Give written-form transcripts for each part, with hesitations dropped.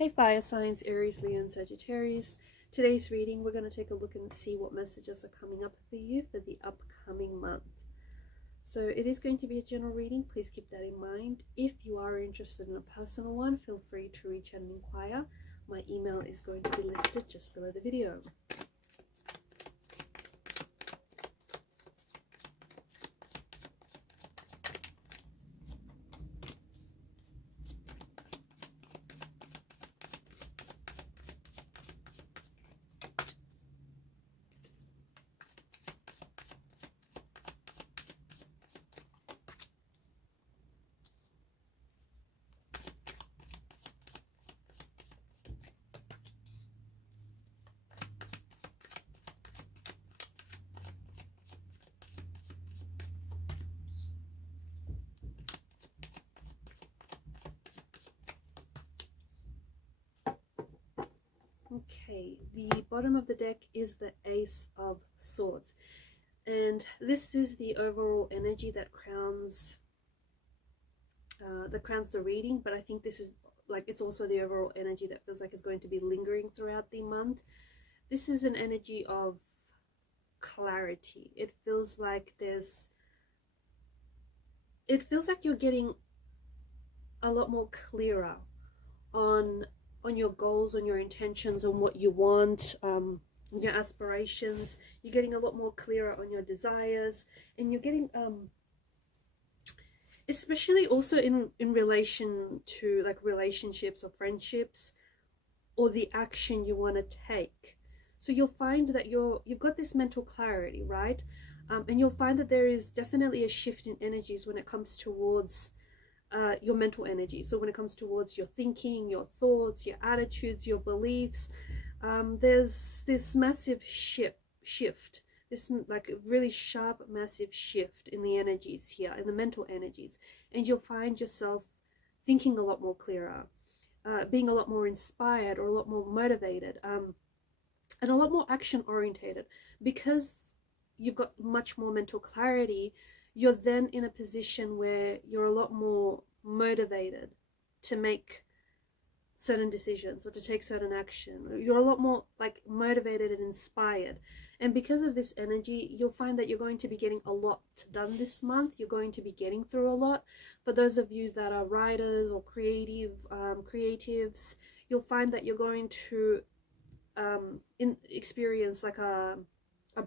Hey fire signs, Aries, Leo and Sagittarius. Today's reading, we're going to take a look and see what messages are coming up for you for the upcoming month. So it is going to be a general reading. Please keep that in mind. If you are interested in a personal one, feel free to reach out and inquire. My email is going to be listed just below the video. Okay, the bottom of the deck is the Ace of Swords, and this is the overall energy that crowns the reading. But I think this is it's also the overall energy that feels like it's going to be lingering throughout the month. This is an energy of clarity. It feels like you're getting a lot more clearer on your goals, on your intentions, on what you want, your aspirations. You're getting a lot more clearer on your desires, and you're getting especially also in relation to like relationships or friendships, or the action you want to take. So you'll find that you've got this mental clarity, right? And you'll find that there is definitely a shift in energies when it comes towards your mental energy. So when it comes towards your thinking, your thoughts, your attitudes, your beliefs, there's this massive shift, this like really sharp, massive shift in the energies here, in the mental energies. And you'll find yourself thinking a lot more clearer, being a lot more inspired or a lot more motivated, and a lot more action orientated. Because you've got much more mental clarity, you're then in a position where you're a lot more motivated to make certain decisions or to take certain action. You're a lot more like motivated and inspired. And because of this energy, you'll find that you're going to be getting a lot done this month. You're going to be getting through a lot. For those of you that are writers or creatives, you'll find that you're going to experience like a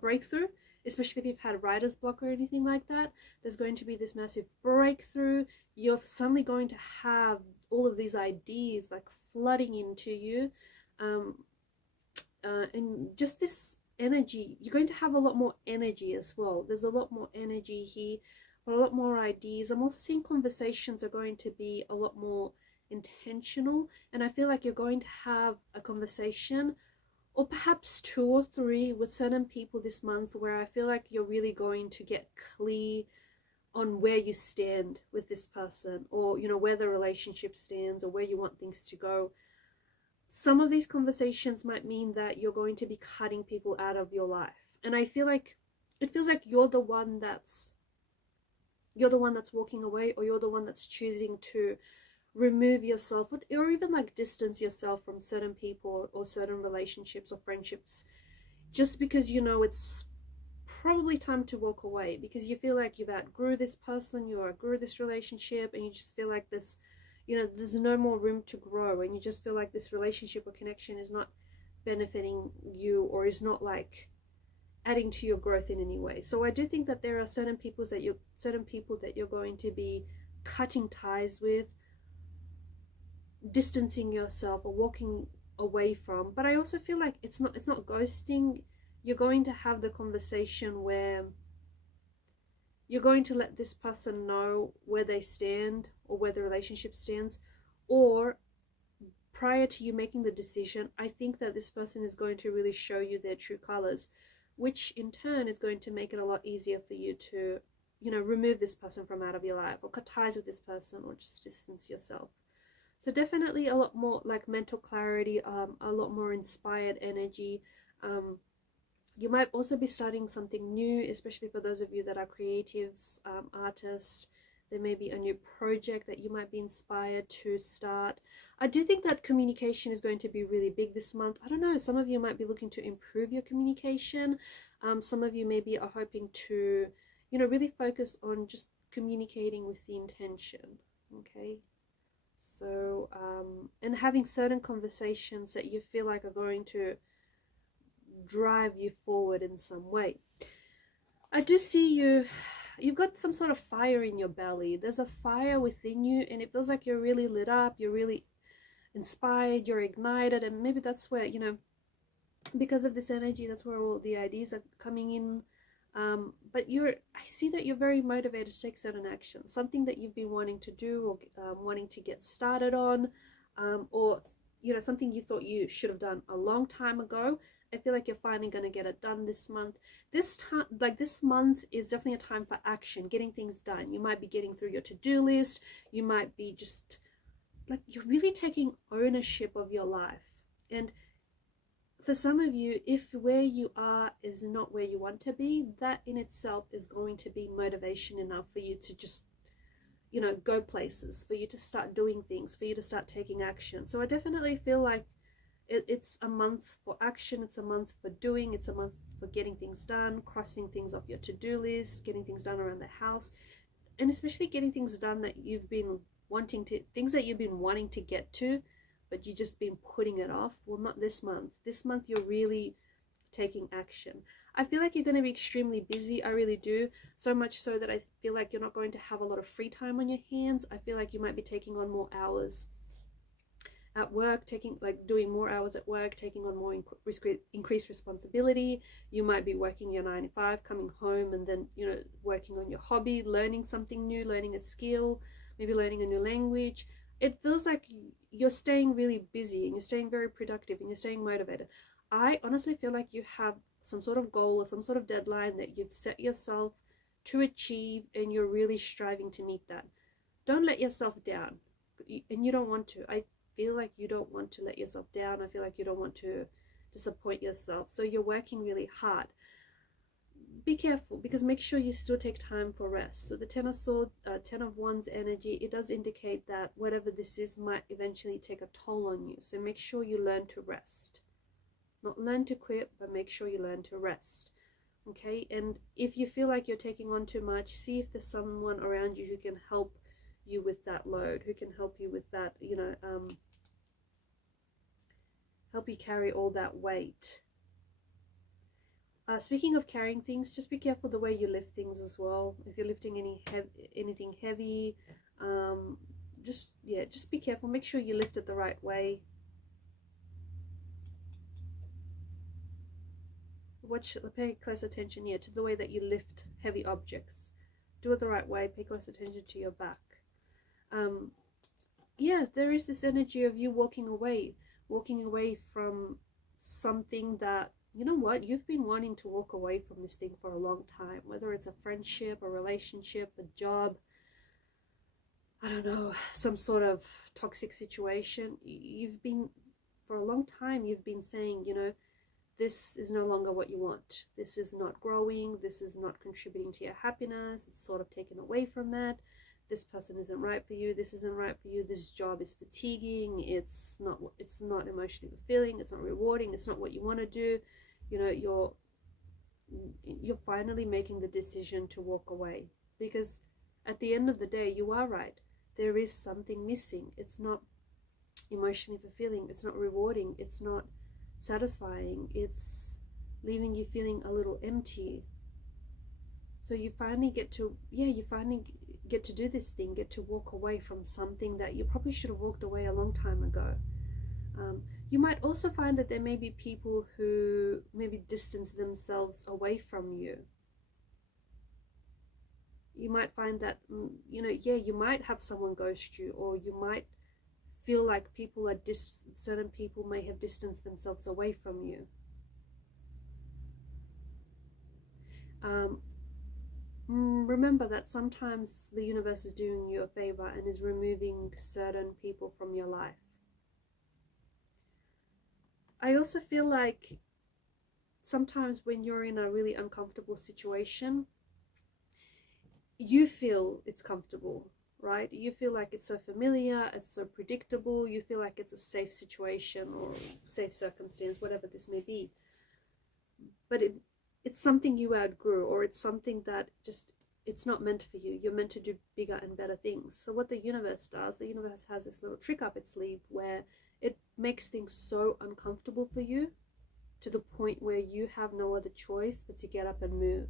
breakthrough. Especially if you've had writer's block or anything like that, there's going to be this massive breakthrough. You're suddenly going to have all of these ideas like flooding into you, and just this energy. You're going to have a lot more energy as well. There's a lot more energy here, but a lot more ideas. I'm also seeing conversations are going to be a lot more intentional, and I feel like you're going to have a conversation, or perhaps 2 or 3 with certain people this month, where I feel like you're really going to get clear on where you stand with this person, or where the relationship stands, or where you want things to go. Some of these conversations might mean that you're going to be cutting people out of your life, and I feel like it feels like you're the one that's walking away, or you're the one that's choosing to remove yourself, or even like distance yourself from certain people or certain relationships or friendships, just because it's probably time to walk away, because you feel like you've outgrew this person, you outgrew this relationship, and you just feel like there's no more room to grow, and you just feel like this relationship or connection is not benefiting you, or is not like adding to your growth in any way. So I do think that there are certain people that you're going to be cutting ties with, distancing yourself, or walking away from. But I also feel like it's not ghosting. You're going to have the conversation where you're going to let this person know where they stand, or where the relationship stands, or prior to you making the decision, I think that this person is going to really show you their true colors, which in turn is going to make it a lot easier for you to remove this person from out of your life, or cut ties with this person, or just distance yourself. So definitely a lot more like mental clarity, a lot more inspired energy. You might also be starting something new, especially for those of you that are creatives, artists. There may be a new project that you might be inspired to start. I do think that communication is going to be really big this month. I don't know, some of you might be looking to improve your communication. Some of you maybe are hoping to, you know, really focus on just communicating with the intention, okay? So, and having certain conversations that you feel like are going to drive you forward in some way. I do see you've got some sort of fire in your belly. There's a fire within you, and it feels like you're really lit up, you're really inspired, you're ignited, and maybe that's where, you know, because of this energy, that's where all the ideas are coming in. But I see that you're very motivated to take certain action, something that you've been wanting to do, or wanting to get started on, or, you know, something you thought you should have done a long time ago. I feel like you're finally going to get it done this month. This time, like this month is definitely a time for action, getting things done. You might be getting through your to-do list. You might be just like, you're really taking ownership of your life. And for some of you, if where you are is not where you want to be, that in itself is going to be motivation enough for you to just, you know, go places, for you to start doing things, for you to start taking action. So I definitely feel like it's a month for action, it's a month for doing, it's a month for getting things done, crossing things off your to-do list, getting things done around the house, and especially getting things done that you've been wanting to, things that you've been wanting to get to, but you've just been putting it off. Well, not this month. This month you're really taking action. I feel like you're going to be extremely busy. I really do. So much so that I feel like you're not going to have a lot of free time on your hands. I feel like you might be taking on more hours at work, doing more hours at work, taking on more increased responsibility. You might be working your 9 to 5, coming home, and then, you know, working on your hobby, learning something new, learning a skill, maybe learning a new language. It feels like you're staying really busy, and you're staying very productive, and you're staying motivated. I honestly feel like you have some sort of goal or some sort of deadline that you've set yourself to achieve, and you're really striving to meet that. Don't let yourself down, and you don't want to. I feel like you don't want to let yourself down. I feel like you don't want to disappoint yourself. So you're working really hard. Be careful, because make sure you still take time for rest. So the Ten of Swords, Ten of Wands energy, it does indicate that whatever this is might eventually take a toll on you. So make sure you learn to rest. Not learn to quit, but make sure you learn to rest. Okay? And if you feel like you're taking on too much, see if there's someone around you who can help you with that load, who can help you with that, you know, help you carry all that weight. Speaking of carrying things, just be careful the way you lift things as well. If you're lifting anything heavy, just be careful. Make sure you lift it the right way. Pay close attention here to the way that you lift heavy objects. Do it the right way. Pay close attention to your back. Yeah, there is this energy of you walking away from something that, you know what, you've been wanting to walk away from this thing for a long time, whether it's a friendship, a relationship, a job, I don't know, some sort of toxic situation. For a long time, you've been saying, you know, this is no longer what you want. This is not growing. This is not contributing to your happiness. It's sort of taken away from that. This person isn't right for you. This isn't right for you. This job is fatiguing. It's not emotionally fulfilling. It's not rewarding. It's not what you want to do. You know, you're finally making the decision to walk away, because at the end of the day, you are right. There is something missing. It's not emotionally fulfilling. It's not rewarding. It's not satisfying. It's leaving you feeling a little empty. So you finally get to do this thing, get to walk away from something that you probably should have walked away a long time ago. You might also find that there may be people who maybe distance themselves away from you. You might find that, you know, you might have someone ghost you, or you might feel like certain people may have distanced themselves away from you. Remember that sometimes the universe is doing you a favor and is removing certain people from your life. I also feel like sometimes when you're in a really uncomfortable situation, you feel it's comfortable, right? You feel like it's so familiar, it's so predictable, you feel like it's a safe situation or safe circumstance, whatever this may be. But it's something you outgrew, or it's something that just, it's not meant for you. You're meant to do bigger and better things. So what the universe does, the universe has this little trick up its sleeve where it makes things so uncomfortable for you to the point where you have no other choice but to get up and move,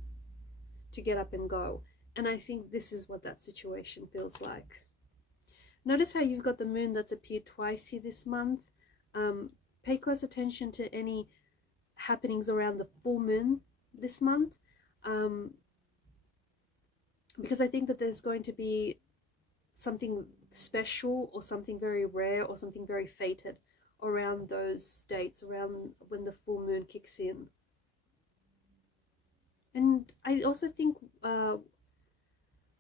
to get up and go. And I think this is what that situation feels like. Notice how you've got the moon that's appeared twice here this month. Pay close attention to any happenings around the full moon this month, because I think that there's going to be something special or something very rare or something very fated around those dates, around when the full moon kicks in. And I also think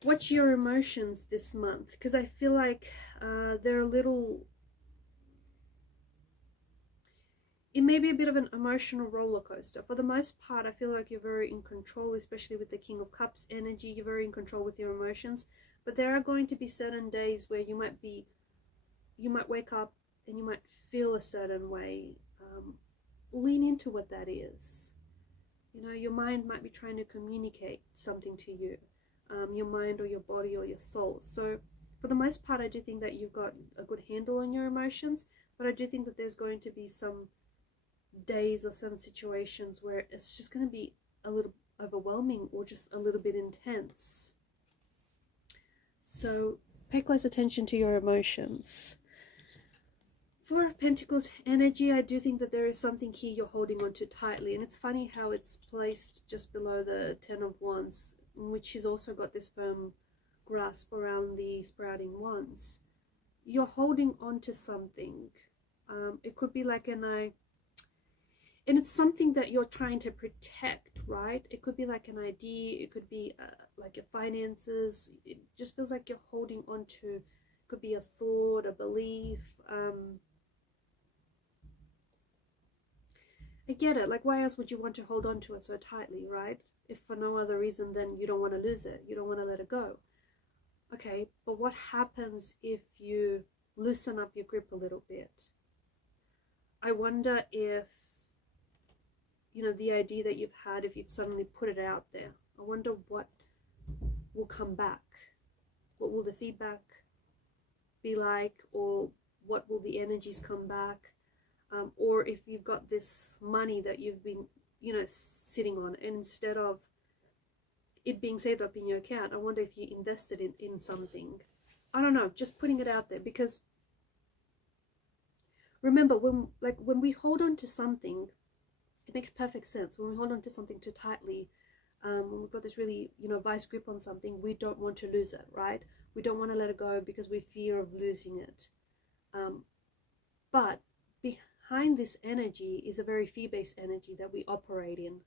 watch your emotions this month, because I feel like they're a little, it may be a bit of an emotional roller coaster. For the most part, I feel like you're very in control, especially with the King of Cups energy. You're very in control with your emotions. But there are going to be certain days where you might wake up and you might feel a certain way. Lean into what that is. You know, your mind might be trying to communicate something to you. Your mind or your body or your soul. So for the most part, I do think that you've got a good handle on your emotions. But I do think that there's going to be some days or some situations where it's just going to be a little overwhelming or just a little bit intense. So pay close attention to your emotions. Four of Pentacles energy, I do think that there is something here you're holding on to tightly. And it's funny how it's placed just below the Ten of Wands, in which she's also got this firm grasp around the sprouting wands. You're holding on to something. It could be like and it's something that you're trying to protect, right? It could be like an idea, it could be like your finances. It just feels like you're holding on to, it could be a thought, a belief. I get it, like why else would you want to hold on to it so tightly, right? If for no other reason than you don't want to lose it, you don't want to let it go. Okay, but what happens if you loosen up your grip a little bit? I wonder if, you know, the idea that you've had, if you've suddenly put it out there, I wonder what will come back. What will the feedback be like, or what will the energies come back? Or if you've got this money that you've been, you know, sitting on, and instead of it being saved up in your account, I wonder if you invested it in something. I don't know, just putting it out there, because remember, when we hold on to something, it makes perfect sense. When we hold on to something too tightly, when we've got this really, you know, vice grip on something, we don't want to lose it, right? We don't want to let it go because we fear of losing it. But behind this energy is a very fear-based energy that we operate in.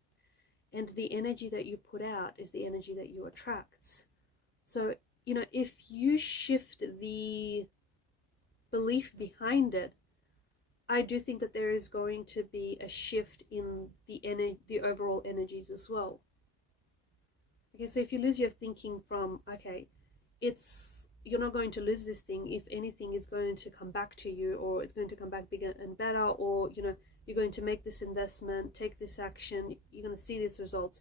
And the energy that you put out is the energy that you attract. So, you know, if you shift the belief behind it, I do think that there is going to be a shift in the overall energies as well. Okay, so if you lose your thinking from, okay, you're not going to lose this thing. If anything, it's going to come back to you, or it's going to come back bigger and better, or, you know, you're going to make this investment, take this action, you're going to see these results.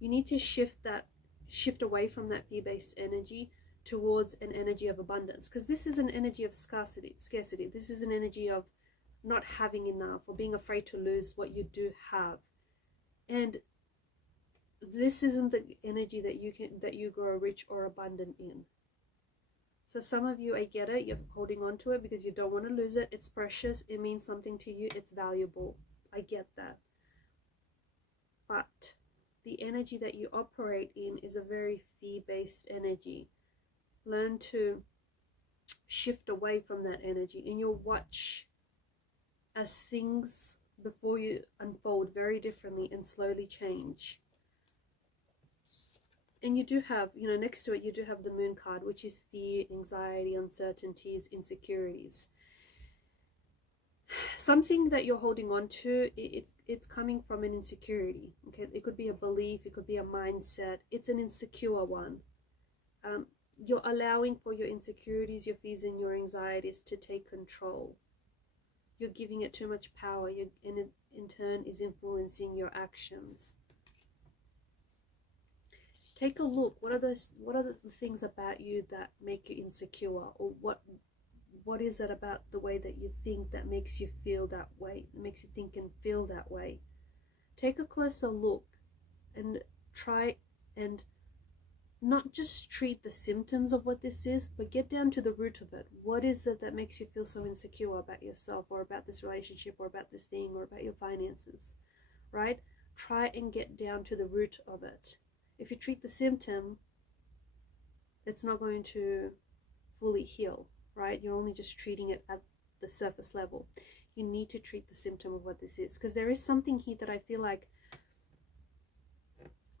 You need to shift away from that fear-based energy towards an energy of abundance, because this is an energy of scarcity. This is an energy of not having enough, or being afraid to lose what you do have. And this isn't the energy that you grow rich or abundant in. So some of you, I get it, you're holding on to it because you don't want to lose it. It's precious, it means something to you, it's valuable. I get that. But the energy that you operate in is a very fear-based energy. Learn to shift away from that energy, and you'll watch as things before you unfold very differently and slowly change. And you do have, you know, next to it, you do have the Moon card, which is fear, anxiety, uncertainties, insecurities. Something that you're holding on to, it's coming from an insecurity. Okay, it could be a belief, it could be a mindset. It's an insecure one. You're allowing for your insecurities, your fears, and your anxieties to take control. You're giving it too much power, and it in turn is influencing your actions. Take a look. What are the things about you that make you insecure, or what is it about the way that you think that makes you feel that way, that makes you think and feel that way? Take a closer look and try and not just treat the symptoms of what this is, but get down to the root of it. What is it that makes you feel so insecure about yourself, or about this relationship, or about this thing, or about your finances, right? Try and get down to the root of it. If you treat the symptom, it's not going to fully heal, right? You're only just treating it at the surface level. You need to treat the symptom of what this is, because there is something here that I feel like,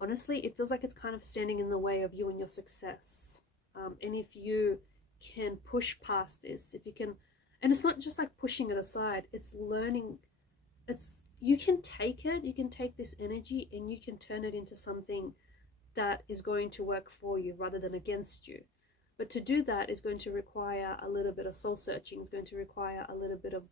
honestly, it feels like it's kind of standing in the way of you and your success. And if you can push past this, if you can, and it's not just like pushing it aside, it's learning, you can take it, you can take this energy and you can turn it into something that is going to work for you rather than against you. But to do that is going to require a little bit of soul searching. It's going to require a little bit of,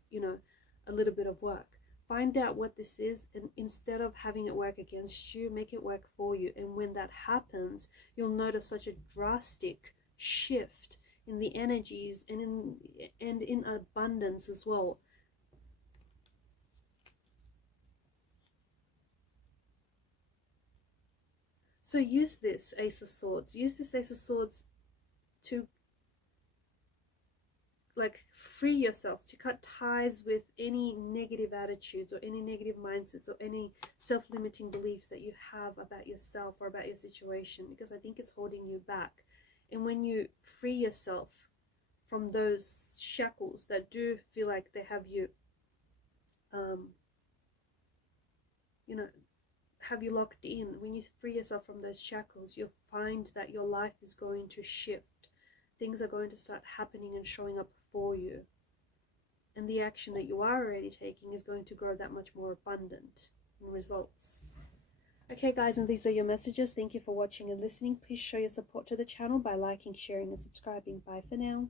a little bit of work. Find out what this is, and instead of having it work against you, make it work for you. And when that happens, you'll notice such a drastic shift in the energies and in abundance as well. So use this Ace of Swords. Use this Ace of Swords to free yourself, to cut ties with any negative attitudes or any negative mindsets or any self-limiting beliefs that you have about yourself or about your situation, because I think it's holding you back. And when you free yourself from those shackles that do feel like they have you have you locked in, when you free yourself from those shackles, you'll find that your life is going to shift. Things are going to start happening and showing up for you. And the action that you are already taking is going to grow that much more abundant in results. Okay guys, and these are your messages. Thank you for watching and listening. Please show your support to the channel by liking, sharing and subscribing. Bye for now.